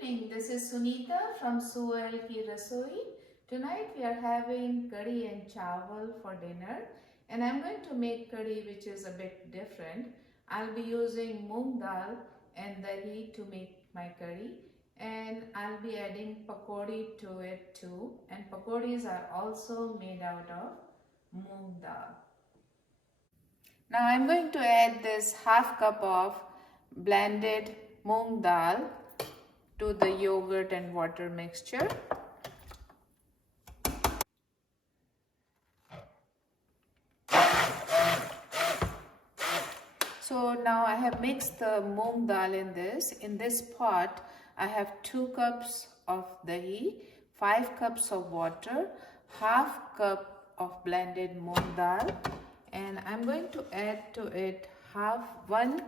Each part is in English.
evening, this is Sunita from Suel Ki Rasoi. Tonight we are having curry and chawal for dinner, and I'm going to make curry which is a bit different. I'll be using moong dal and dahi to make my curry, and I'll be adding pakodi to it too, and pakodis are also made out of moong dal. Now I'm going to add this half cup of blended moong dal to the yogurt and water mixture. So now I have mixed the moong dal in this. In this pot, I have 2 cups of dahi, 5 cups of water, half cup of blended moong dal, and I'm going to add to it one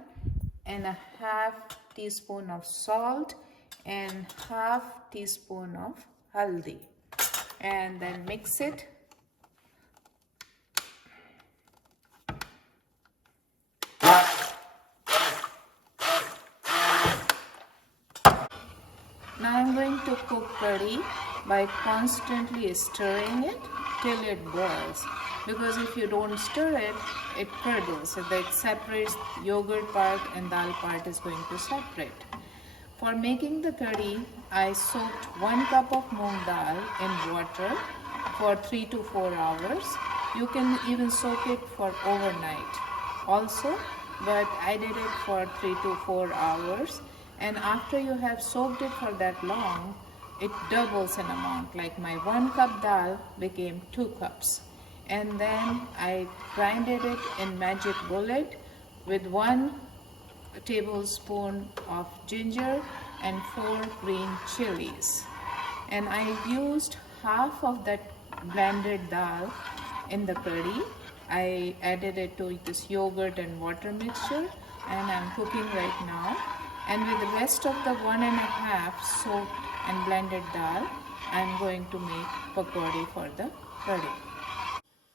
and a half teaspoon of salt and half teaspoon of haldi, and then mix it. Now I'm going to cook curry by constantly stirring it till it boils, because if you don't stir it, it curdles. So that separates yogurt part and dal part is going to separate. For making the curry, I soaked 1 cup of moong dal in water for 3 to 4 hours. You can even soak it for overnight also, but I did it for 3 to 4 hours. And after you have soaked it for that long, it doubles in amount. Like my 1 cup dal became 2 cups. And then I grinded it in magic bullet with 1 tablespoon of ginger and 4 green chilies. And I used half of that blended dal in the curry. I added it to this yogurt and water mixture, and I'm cooking right now. And with the rest of the 1.5 soaked and blended dal, I'm going to make pakodi for the curry.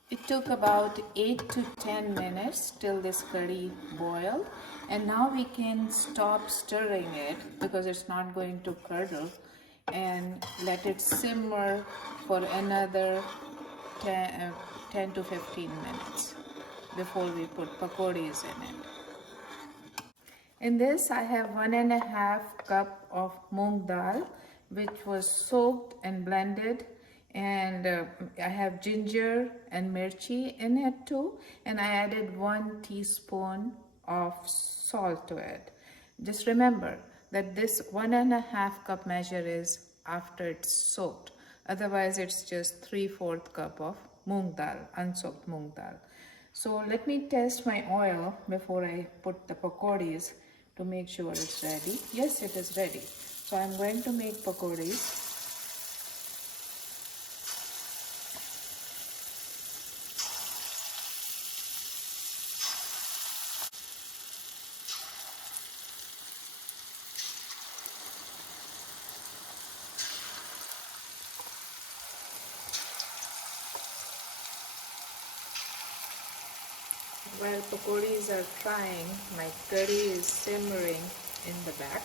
It took about 8 to 10 minutes till this curry boiled, and now we can stop stirring it because it's not going to curdle, and let it simmer for another 10 to 15 minutes before we put pakodis in it. In this I have 1.5 cup of moong dal which was soaked and blended, and I have ginger and mirchi in it too, and I added 1 teaspoon of salt to it. Just remember that this 1.5 cup measure is after it's soaked, otherwise it's just 3/4 cup of moong dal, unsoaked moong dal. So let me test my oil before I put the pakodis to make sure it's ready. Yes, it is ready. So I'm going to make pakodis. While pakodis are frying, my curry is simmering in the back.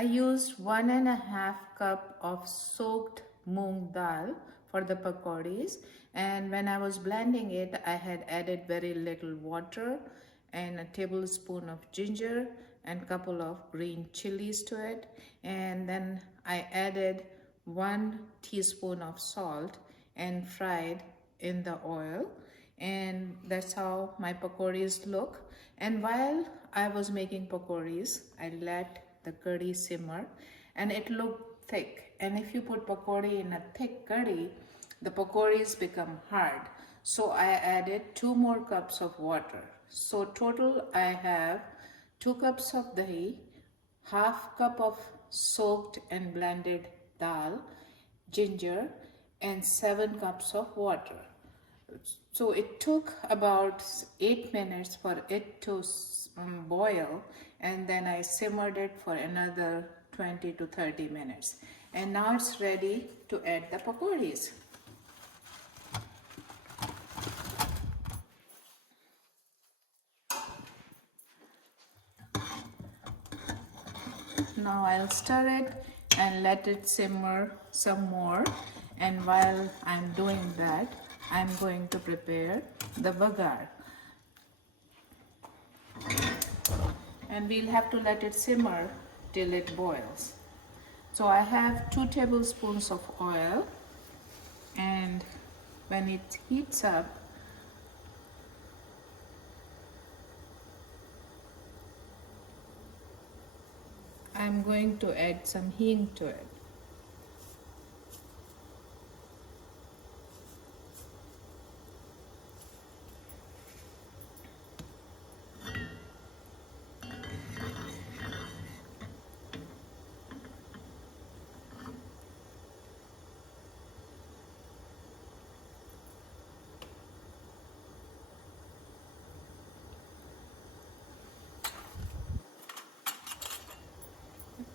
I used 1.5 cup of soaked moong dal for the pakodis, and when I was blending it, I had added very little water and a tablespoon of ginger and couple of green chilies to it, and then I added 1 teaspoon of salt and fried in the oil, and that's how my pakodis look. And while I was making pakodis, I let the curry simmer, and it looked thick. And if you put pakodi in a thick curry, the pakoris become hard. So I added 2 more cups of water. So total I have 2 cups of dahi, half cup of soaked and blended dal, ginger, and 7 cups of water. So it took about 8 minutes for it to boil, and then I simmered it for another 20 to 30 minutes. And now it's ready to add the pakoris. Now I'll stir it and let it simmer some more, and while I'm doing that, I'm going to prepare the bagar. And we'll have to let it simmer till it boils. So I have 2 tablespoons of oil, and when it heats up, I'm going to add some hing to it.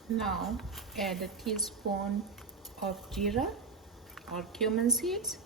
Now add a teaspoon of jeera or cumin seeds,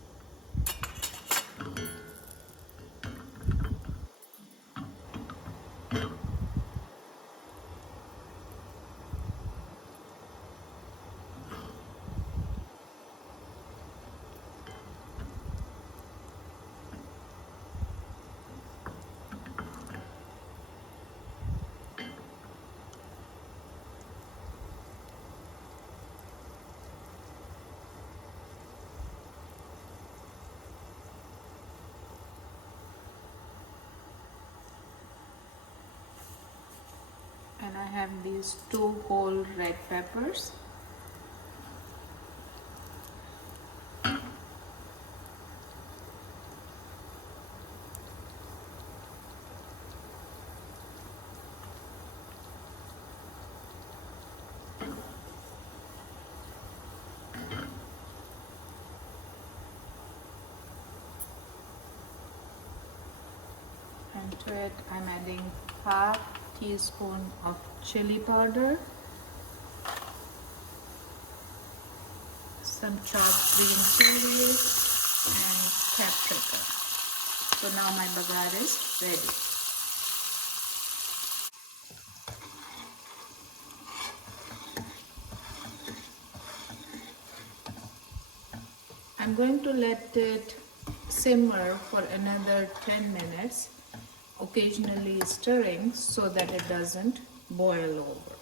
and I have these 2 whole red peppers. And to it I'm adding half teaspoon of chili powder, some chopped green chilies, and paprika. So now my bagar is ready. I'm going to let it simmer for another 10 minutes, occasionally stirring so that it doesn't boil over.